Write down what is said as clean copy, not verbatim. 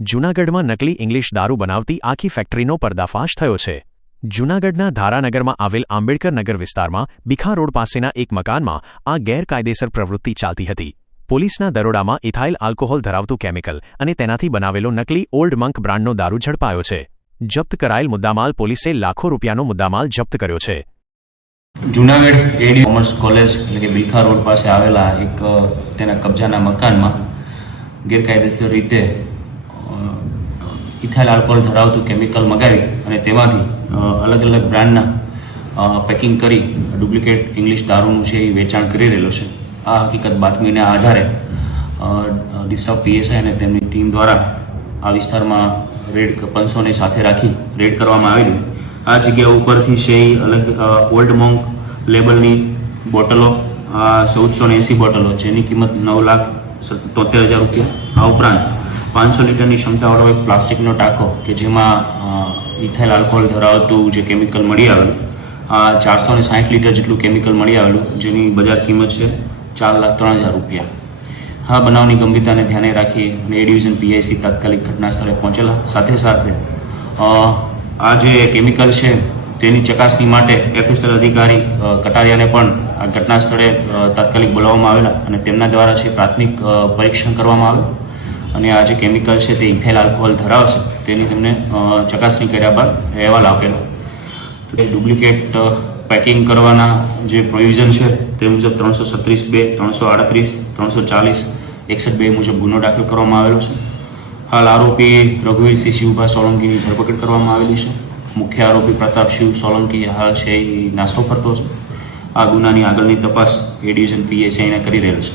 જૂનાગઢમાં નકલી ઇંગ્લિશ દારૂ બનાવતી આખી ફેક્ટરીનો પર્દાફાશ થયો છે। જૂનાગઢના ધારાનગરમાં આવેલ આંબેડકર નગર વિસ્તારમાં બિખા રોડ પાસેના એક મકાનમાં આ ગેરકાયદેસર પ્રવૃત્તિ ચાલતી હતી। પોલીસના દરોડામાં ઇથાઇલ આલ્કોહોલ ધરાવતું કેમિકલ અને તેનાથી બનાવેલો નકલી ઓલ્ડ મંક બ્રાન્ડનો દારૂ ઝડપાયો છે। જપ્ત કરાયેલ મુદ્દામાલ પોલીસે લાખો રૂપિયાનો મુદ્દામાલ જપ્ત કર્યો છે। જૂનાગઢ એડી કોમર્સ કોલેજ એટલે કે બિખા રોડ પાસે આવેલા એક તેના કબજાના મકાનમાં ગેરકાયદેસર રીતે ઇથાઇલ આલ્કોહોલ ધરાવતું કેમિકલ મગાવી અને તેમાંથી અલગ અલગ બ્રાન્ડના પેકિંગ કરી ડુપ્લિકેટ ઇંગ્લિશ દારૂનું છે એ વેચાણ કરી રહેલો છે। આ હકીકત બાતમીના આધારે ડિસ્ટ્રિક્ટ પીએસઆઈ અને તેમની ટીમ દ્વારા આ વિસ્તારમાં રેડ પંચોને સાથે રાખી રેડ કરવામાં આવેલી। આ જગ્યા ઉપરથી છે અલગ ઓલ્ડ મોંક લેબલની બોટલો 1480 બોટલો જેની કિંમત 9,73,000 રૂપિયા। આ ઉપરાંત 500 લીટરની ક્ષમતાવાળો એક પ્લાસ્ટિકનો ટાંકો કે જેમાં ઇથાઇલ આલ્કોહોલ ધરાવતું જે કેમિકલ મળી આવેલું 460 લીટર જેટલું કેમિકલ મળી આવેલું જેની બજાર કિંમત છે 4,03,000 રૂપિયા। આ બનાવની ગંભીરતાને ધ્યાને રાખી અને એ ડિવિઝન પીઆઈસી તાત્કાલિક ઘટના સ્થળે પહોંચેલા। સાથે સાથે આ જે કેમિકલ છે તેની ચકાસણી માટે એફએસએલ અધિકારી કટારિયાને પણ આ ઘટના સ્થળે તાત્કાલિક બોલાવવામાં આવેલા અને તેમના દ્વારા છે પ્રાથમિક પરીક્ષણ કરવામાં આવ્યું અને આ જે કેમિકલ છે તે ઇથાઇલ આલ્કોહોલ ધરાવશે તેની તેમને ચકાસણી કર્યા બાદ અહેવાલ આપેલો। તો એ ડુપ્લિકેટ પેકિંગ કરવાના જે પ્રોવિઝન છે તે મુજબ 337(2), 338, 340, 61(2) મુજબ ગુનો દાખલ કરવામાં આવેલો છે। હાલ આરોપી રઘુવીરસિંહ શિવભા સોલંકીની ધરપકડ કરવામાં આવેલી છે। મુખ્ય આરોપી પ્રતાપશિવ સોલંકી હાલ છે એ નાસ્તો કરતો છે। આ ગુનાની આગળની તપાસ એ ડિવિઝન પીએસઆઈને કરી રહેલ છે।